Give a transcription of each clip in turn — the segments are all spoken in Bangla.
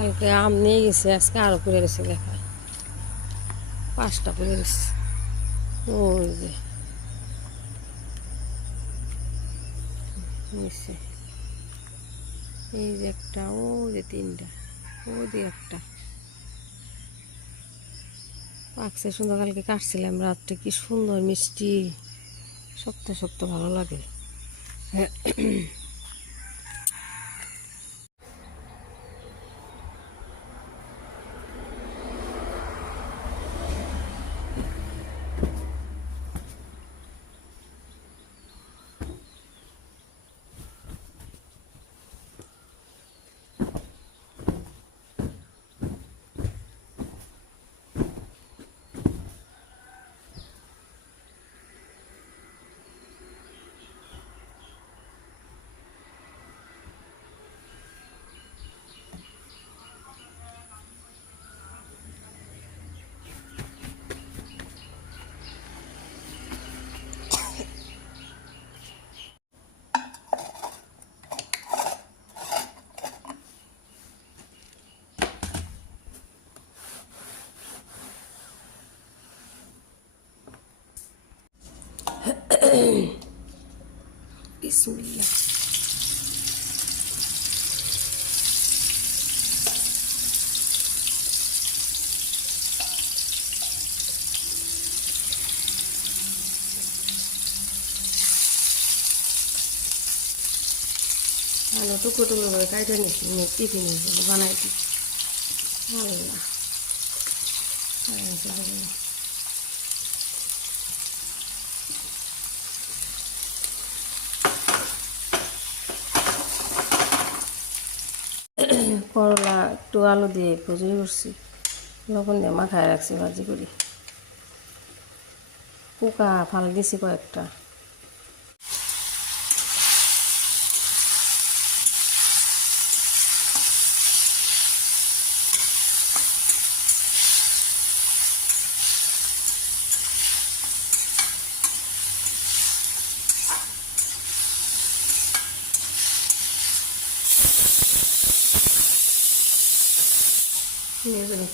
কালকে আম নিয়ে গেছে, আজকে আরো পড়ে গেছে, দেখা 5টা পড়ে গেছে। ওই যে নিচে এই যে একটা, ও যে 3টা, ও যে একটা পাকছে সুন্দর। কালকে কাটছিলাম রাত্রে, কি সুন্দর মিষ্টি, শক্ত শক্ত, ভালো লাগে। বিসমিল্লাহ। আলু টুকরো টুকরো করে কাটে নিচ্ছি, টিফিনে বানাই দিই। আল্লাহ করলা একটু আলু দিয়ে ভাজি করছি, লবণ দিয়ে মাখায় রাখছি ভাজি করি। পোকা ফাল দিছি কয়েকটা।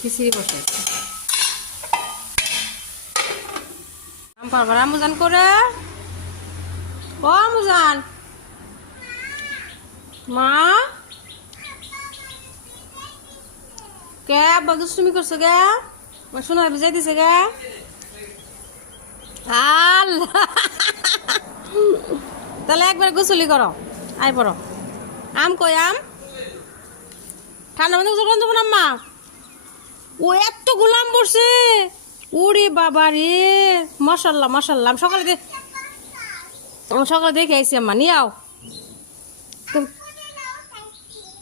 খিচুড়ি বসাইছি। আম পারবার আমুজান করে, ও আমুজান মা কে বাদুস তুমি করছো গে, সোনার ভিজাই দিছে গে। আল্লাহ, তাহলে একবার গোসলি করো, আই পড়ো। আম কই আম, ঠান্ডা মানে গোসল করবো না মা। ও এত গোলাম পড়ছে, ওরে বাবা রে, মাশাল্লাহ মাশাল্লাহ। আমি সকালে দেখে আইসি আম্মা, নিয়ে আও।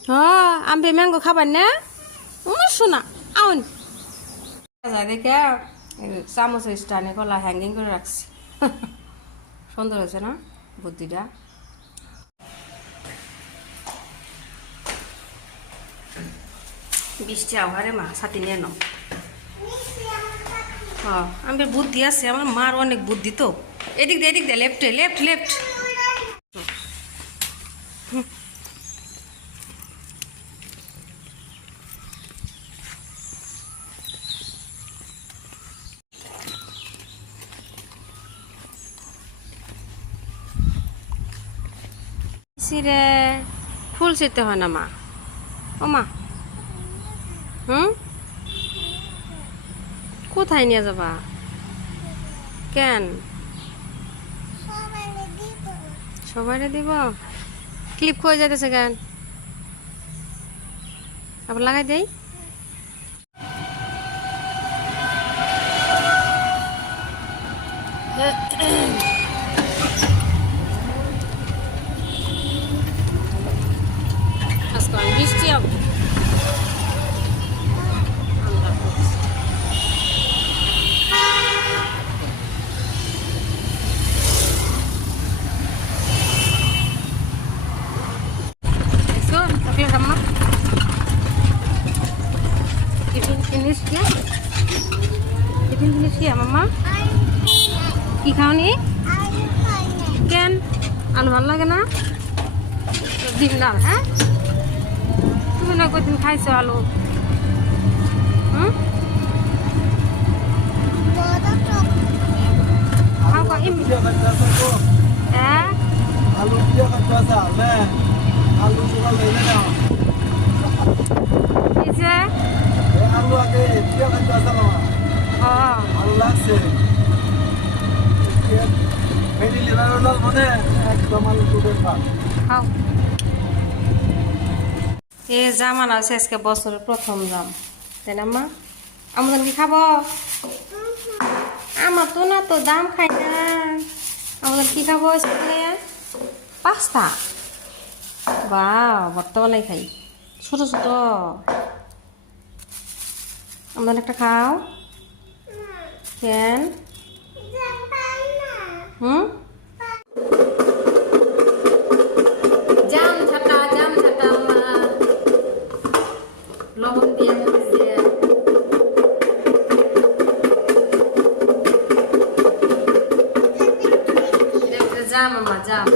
হ্যাঁ আমি ম্যাঙ্গো খাবার না, শোনা আউন দেখে চামচের স্টানে কলা হ্যাঙ্গিং করে রাখছি। সুন্দর হয়েছে না বুদ্ধিটা। বৃষ্টি আবহারে মা ছাতি নিয়ে নাও। হ্যাঁ আমি বুদ্ধি আছে, আমার মার অনেক বুদ্ধি তো। এদিক দে লেফটে, লেফট লেফট। সিরে ফুল ছিঁড়তে হয় না মা, ও মা। কোথায় নিয়ে যাবা, কেন সবাই দিব? ক্লিপ হয়ে যাইতেছে কেন, আবার লাগাই দেই। আজকে বৃষ্টি হবে। টিফিন জিনিস কি মাম্মা, কি খাওনি কেন? আলু ভালো লাগে না, ডিম ডাল। হ্যাঁ তুমি না কদিন খাইছো আলু? হুম? খাও খাও হ্যাঁ আলু দিয়ে খাইতে আছে আলু সকাল হইলে না এই যে আলু আগে দিয়ে খাইতে আছে না ভালো লাগছে ফেরি লিভার হলার মনে একদম আলু দুধের ভাত খাও এ জাম আনা হয়েছে আজকে বছরের প্রথম জাম তাই না মা? আমাদের কি খাবো? আমার তো না তো দাম খাই না আমাদের কি খাবো পাস্তা বা বর্তমানে খাই ছোট ছোট আমাদের একটা খাও কেন হুম জাম ছাটা লবণ দিয়ে মরিচ দিয়ে জাম আমার জাম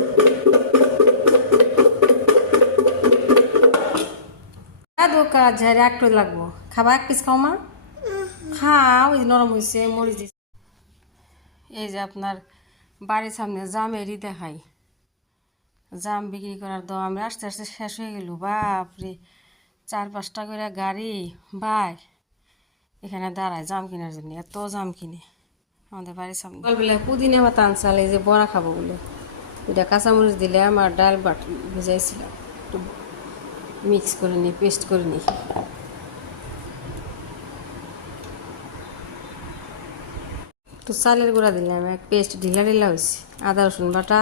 দু কাজ ঝাড়ে একটু লাগবো খাবা এক পিস খাও মা খাও ওই নরম হয়েছে মরিচ দিচ্ছে এই যে আপনার বাড়ির সামনে জামেরই দেখাই জাম বিক্রি করার দাম আমরা আস্তে আস্তে শেষ হয়ে গেল বাপরে 4-5টা করে গাড়ি ভাই এখানে দাঁড়ায় জাম কেনার জন্য এত জাম কিনে আমাদের বাড়ির সামনে বলে পুদিনা পাতা আনসাল এই যে বড়া খাবো বলে এটা কাঁচামরিচ দিলে আমার ডাল বাট ভিজাইছিলাম একটু মিক্স করে নিই পেস্ট করে নিই তো চালের গুঁড়া দিলাম এক পেস্ট ঢিলা হয়েছে আদা রসুন বাটা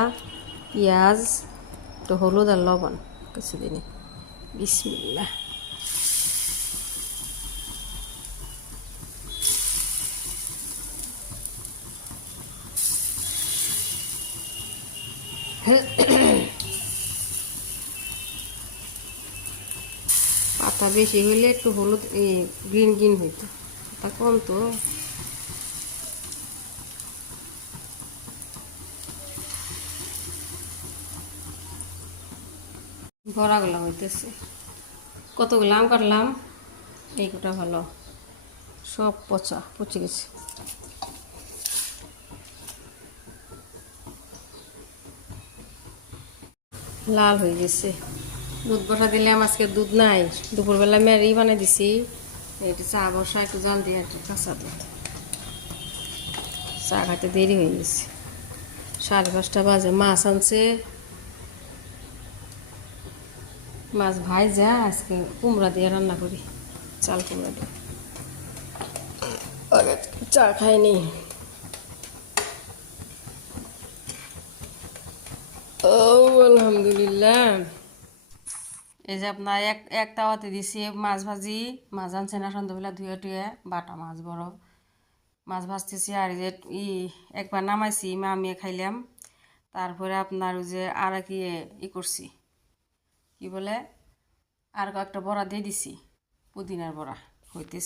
পেঁয়াজ একটু হলুদ আর লবণ কিছু দিনে বিসমিল্লাহ পাতা বেশি হইলে একটু হলুদ গ্রিন গ্রিন হইতো পাতা কম তো বড়াগুলো হইতেছে কতগুলো আম কাটলাম এই কোটা ভালো সব পচে গেছে লাল হয়ে গেছে দুধ বসা দিলাম আজকে দুধ নাই দুপুরবেলা মেরি বানিয়ে দিছি একটু চা বসা একটু জাল দিয়ে একটু কাঁচা দুধ চা খাইতে দেরি হয়ে গেছে 5:30 বাজে মাছ আনছে মাছ ভাইজা আজকে কুমড়া দিয়ে রান্না করি চাল কুমড়া দিয়ে চা খাইনি ও আলহামদুলিল্লাহ এই যে আপনার এক তাওয়াতে দিছি মাছ ভাজি মাছ আনছে না সন্ধ্যাবেলা ধুয়ে টুয়ে বাটা মাছ বড় মাছ ভাজতেছি আর যে একবার নামাইছি মা আমি খাইলাম তারপরে আপনার ওই যে আর কি করছি কি বলে আর কয়েকটা বড়া দিয়ে দিছি পুদিনার বড়া হইতে